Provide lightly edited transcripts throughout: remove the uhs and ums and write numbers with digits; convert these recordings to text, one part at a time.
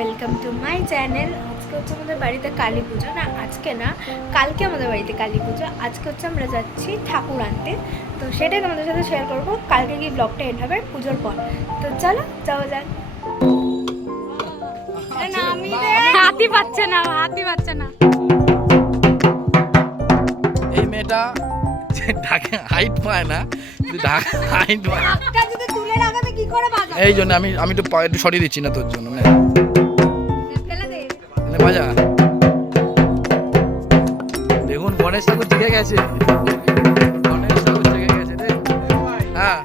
Welcome to my channel. আজকে হচ্ছে আমাদের বাড়িতে কালী পুজো, না আজকে না, কালকে আমাদের বাড়িতে কালী পুজো। আজকে হচ্ছে আমরা যাচ্ছি ঠাকুর আনতে, তো সেটাই তোমাদের সাথে শেয়ার করবো। কালকে কি ব্লগটা এন্ড হবে পুজোর পর, তো চলো যাওয়া যাক। হাতি পাচ্ছে না, হাতি পাচ্ছে না। এই মেয়েটা ঢাকে হাইট পায় না, ঢাকা হাইট পায়। এই জন্য আমি একটু সরিয়ে দিচ্ছি না তোর জন্য। বাজা দেখুন, গণেশ ঠাকুর জেগে গেছে, গণেশ ঠাকুর জেগে গেছে রে। হ্যাঁ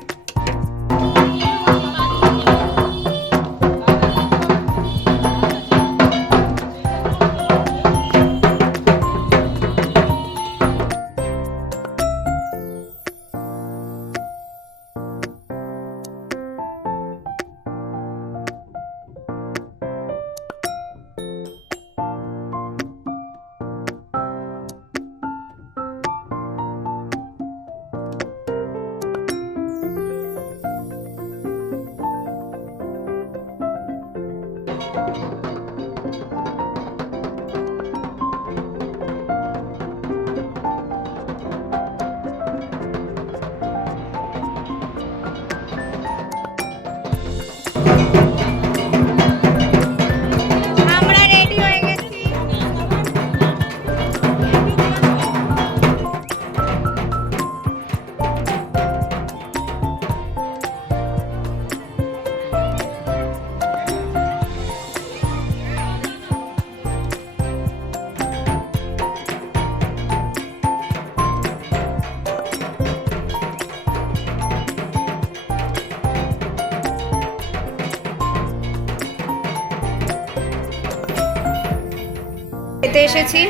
এতে এসেছি,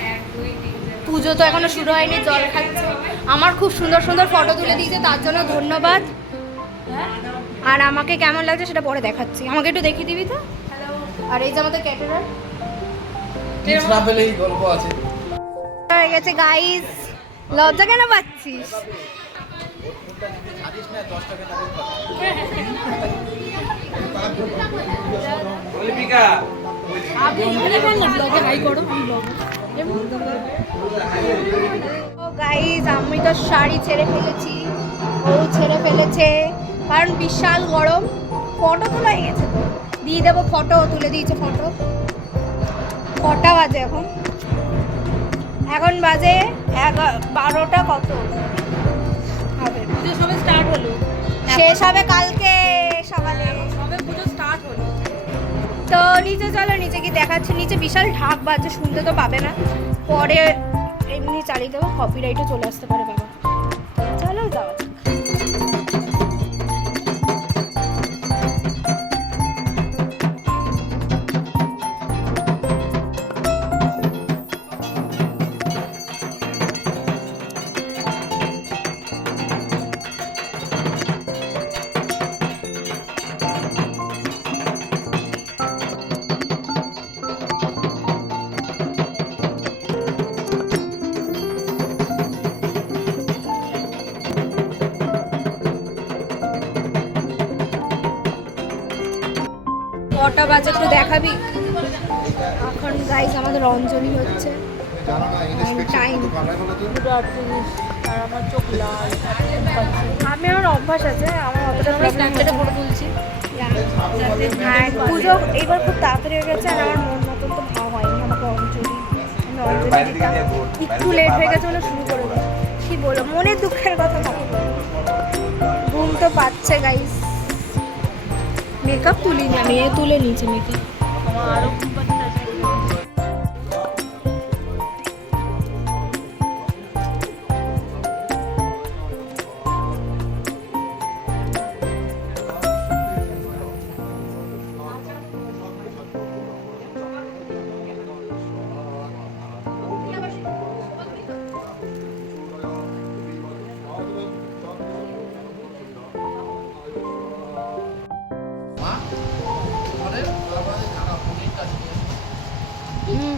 পুজো তো এখনো শুরু হয়নি, জল খাচ্ছে। আমার খুব সুন্দর সুন্দর ফটো তুলে দিয়েছে, তার জন্য ধন্যবাদ। আর আমাকে কেমন লাগছে সেটা পরে দেখাচ্ছি, আমাকে একটু দেখিয়ে দিবি তো। আর এই যে আমাদের ক্যাটারার না পেলেই গল্প আছে হয়ে গেছে গাইস। লজ্জা কেন পাচ্ছিস? গাইস আমি তো শাড়ি ছেড়ে ফেলেছি, ও ছেড়ে ফেলেছে, কারণ বিশাল গরম। ফটো তোলা হয়ে গেছে, তো দিয়ে দেবো। ফটো তুলে দিয়েছে, ফটো। কটা বাজে এখন? এখন বাজে 12টা কত হবে? পুজো সবে স্টার্ট হলো, শেষ হবে কালকে সকালে। সবে পুজো স্টার্ট হলো। তো নিচে চলো, নিচে কি দেখাচ্ছে। নিচে বিশাল ঢাক বাজছে, শুনতে তো পাবে না, পরে এমনি চালিয়ে দেবো, কপিরাইটও চলে আসতে পারে বাবা। চলো যাওয়া যাক। কটা বাজে একটু দেখাবি? এখন গাইস আমাদের অঞ্জলি হচ্ছে, টাইম। আমি, আমার অভ্যাস আছে, আমার অতটা ফটো তুলছি। হ্যাঁ, পুজো এইবার খুব তাড়াতাড়ি হয়ে গেছে, আর আমার মন মতন তো ভাব হয়নি। আমাকে অঞ্জলি, আমি অঞ্জলি দিতাম, একটু লেট হয়ে গেছে বলে শুরু করে দিই। কি বলবো, মনের দুঃখের কথা থাকে। ঘুম তো পাচ্ছে গাইস। মেকআপ তুলিনি আমি, এ তুলে নিয়েছি মেকআপ। আমার আরো ঘুম পাচ্ছে।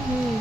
হুম